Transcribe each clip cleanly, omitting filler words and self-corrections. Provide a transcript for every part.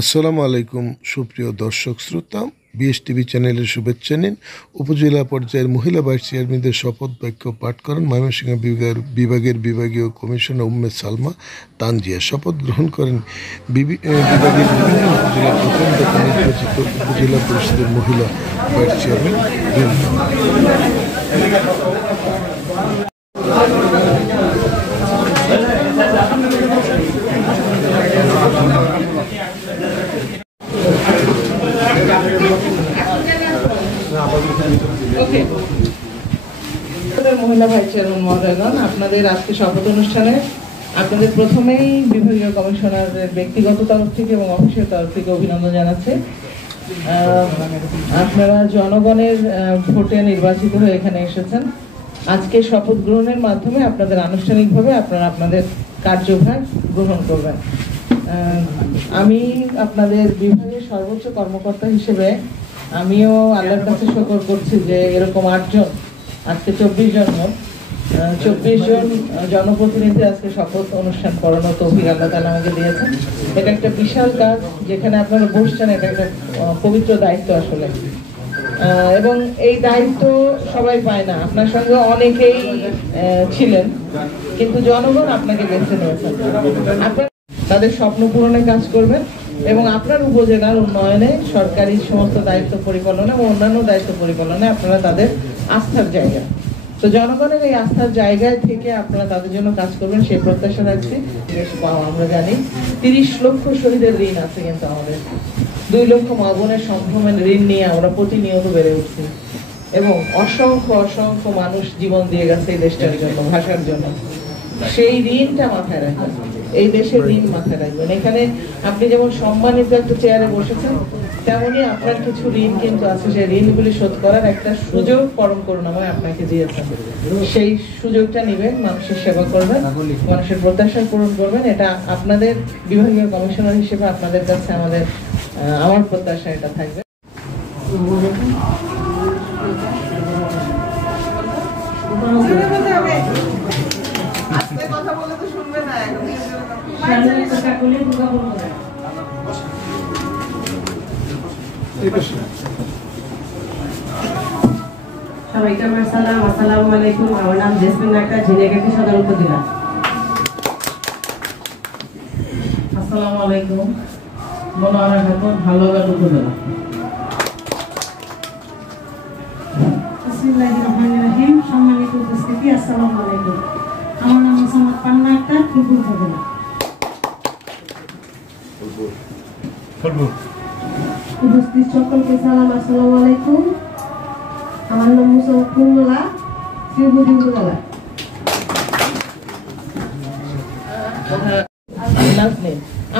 আসসালামু আলাইকুম সুপ্রিয় দর্শক শ্রোতা, বিএসটিভি চ্যানেলের শুভেচ্ছা নিন। উপজেলা পর্যায়ের মহিলা ভাইস চেয়ারম্যানদের শপথ বাক্য পাঠ করেন ময়মনসিংহ বিভাগের বিভাগীয় কমিশনার উম্মে সালমা তানজিয়া। শপথ গ্রহণ করেন বিভাগের বিভিন্ন উপজেলার প্রথম দফা নির্বাচিত উপজেলা পরিষদের মহিলা ভাইস চেয়ারম্যান মহিলা ভাইস চেয়ারম্যান মহোদয়গণ, আপনাদের আজকে শপথ অনুষ্ঠানে আপনাদের প্রথমেই বিভাগীয় কমিশনারের ব্যক্তিগত তরফ থেকে এবং অফিসের তরফ থেকে অভিনন্দন জানাচ্ছি। আপনারা জনগণের ভোটে নির্বাচিত হয়ে এখানে এসেছেন। আজকে শপথ গ্রহণের মাধ্যমে আপনাদের আনুষ্ঠানিকভাবে আপনারা আপনাদের কার্যভার গ্রহণ করবেন। আমি আপনাদের বিভাগের সর্বোচ্চ কর্মকর্তা হিসেবে আমিও আল্লাহর কাছে শুকর করছি যে এরকম 8 জন, আজকে 24 জন, 24 জন জনপ্রতিনিধি আজকে শপথ অনুষ্ঠান করানো তৌফিক আল্লাহ তাআলা আমাকে দিয়েছেন। এটা একটা বিশাল কাজ, যেখানে আপনারা বসছেন, এটা একটা পবিত্র দায়িত্ব আসলে। এবং এই দায়িত্ব সবাই পায় না। আপনার সঙ্গে অনেকেই ছিলেন, কিন্তু জনগণ আপনাকে বেছে নিয়েছেন। আপনারা তাদের স্বপ্ন পূরণে কাজ করবেন এবং আপনার উপজেলার উন্নয়নে সরকারি সমস্ত দায়িত্ব পরিপালনা এবং অন্যান্য দায়িত্ব পরিপালনে আপনারা তাদের আস্থার জায়গা। তো জনগণের এই আস্থার জায়গায় থেকে আপনারা তাদের জন্য কাজ করবেন সেই প্রত্যাশা রাখছি। আমরা জানি 30 লক্ষ শহীদের ঋণ আছে, কিন্তু আমাদের 2 লক্ষ মা বোনের সম্ভ্রমের ঋণ নিয়ে আমরা প্রতিনিয়ত বেড়ে উঠছি এবং অসংখ্য অসংখ্য মানুষ জীবন দিয়ে গেছে এই দেশটার জন্য, ভাষার জন্য। সেই ঋণটা মাথায় রাখবেন, এই দেশের ঋণ মাথায় রাখবেন। এখানে আপনি যেমন সম্মানিত একটা চেয়ারে বসেছেন, তেমনি আপনার কিছু ঋণ কিন্তু আছে, সেই ঋণগুলি শোধ করার একটা সুযোগ পরম করুণাময় আপনাকে দিয়েছেন। সেই সুযোগটা নেবেন, মানুষের সেবা করবেন, মানুষের প্রত্যাশা পূরণ করবেন। এটা আপনাদের বিভাগীয় কমিশনার হিসেবে আপনাদের কাছে আমার প্রত্যাশা এটা থাকবে। কথা বলে তো শুনবে না, সবাইকে আমার সালাম। আসসালামু আলাইকুম। আমার নাম জেসমিন আক্তার, ঝিনাইগাতি সদর উপজেলা। আসসালামু আলাইকুম। মনোয়ারা খাতুন, হালুয়াঘাট উপজেলা। বিসমিল্লাহির রহমানির রহিম। সম্মানিত উপস্থিতি, আসসালামু আলাইকুম। আমার নাম মোসাম্মদ পান্না আক্তার, ফুলপুর উপজেলা। উপস্থিত সকলকে সালাম, আসসালামু আলাইকুম। আমার নাম মোসাম্মদ ফুলমলা, শ্রীবুদ্ধি উপজেলা।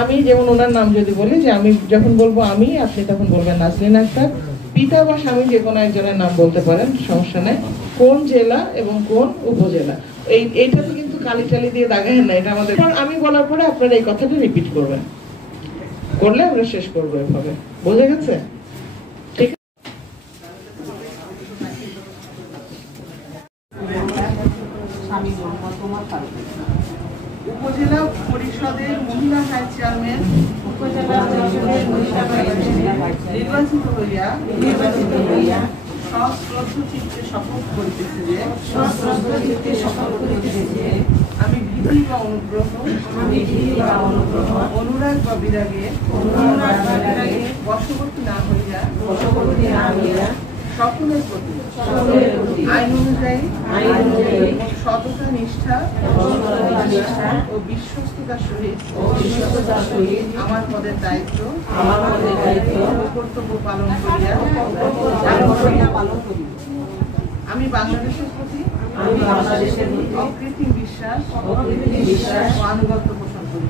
আমি যেমন ওনার নাম যদি বলি, যে আমি যখন বলবো আমি, আপনি তখন বলবেন নাজনীন আক্তার। পিতা বা স্বামী যে কোনো একজনের নাম বলতে পারেন, সমস্যা নাই। কোন জেলা এবং কোন উপজেলা, এইটাতে কিন্তু কালি টালি দিয়ে দাগায়েন না। এটা আমাদের, আমি বলার পরে আপনারা এই কথাটা রিপিট করবেন, করলে আমরা শেষ করবো এভাবে। বোঝা গেছে? ঠিক আছে। উপজেলা পরিষদের মহিলা ভাইস চেয়ারম্যান নির্বাচিত হইয়া সশ্রদ্ধ চিত্তে শপথ করিতেছি যে আমি ভীতি বা অনুগ্রহ, অনুরাগ বা বিরাগে বশবর্তী না হইয়া সকলের প্রতি আইন অনুযায়ী সততা নিষ্ঠা ও বিশ্বস্ততার সহিত আমার পদের দায়িত্ব কর্তব্য পালন করিয়া আমি বাংলাদেশের প্রতি অকৃত্রিম বিশ্বাস ও আনুগত্য পোষণ করি।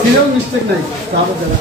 সিনেও মিস্টেক নাই যাবো যারা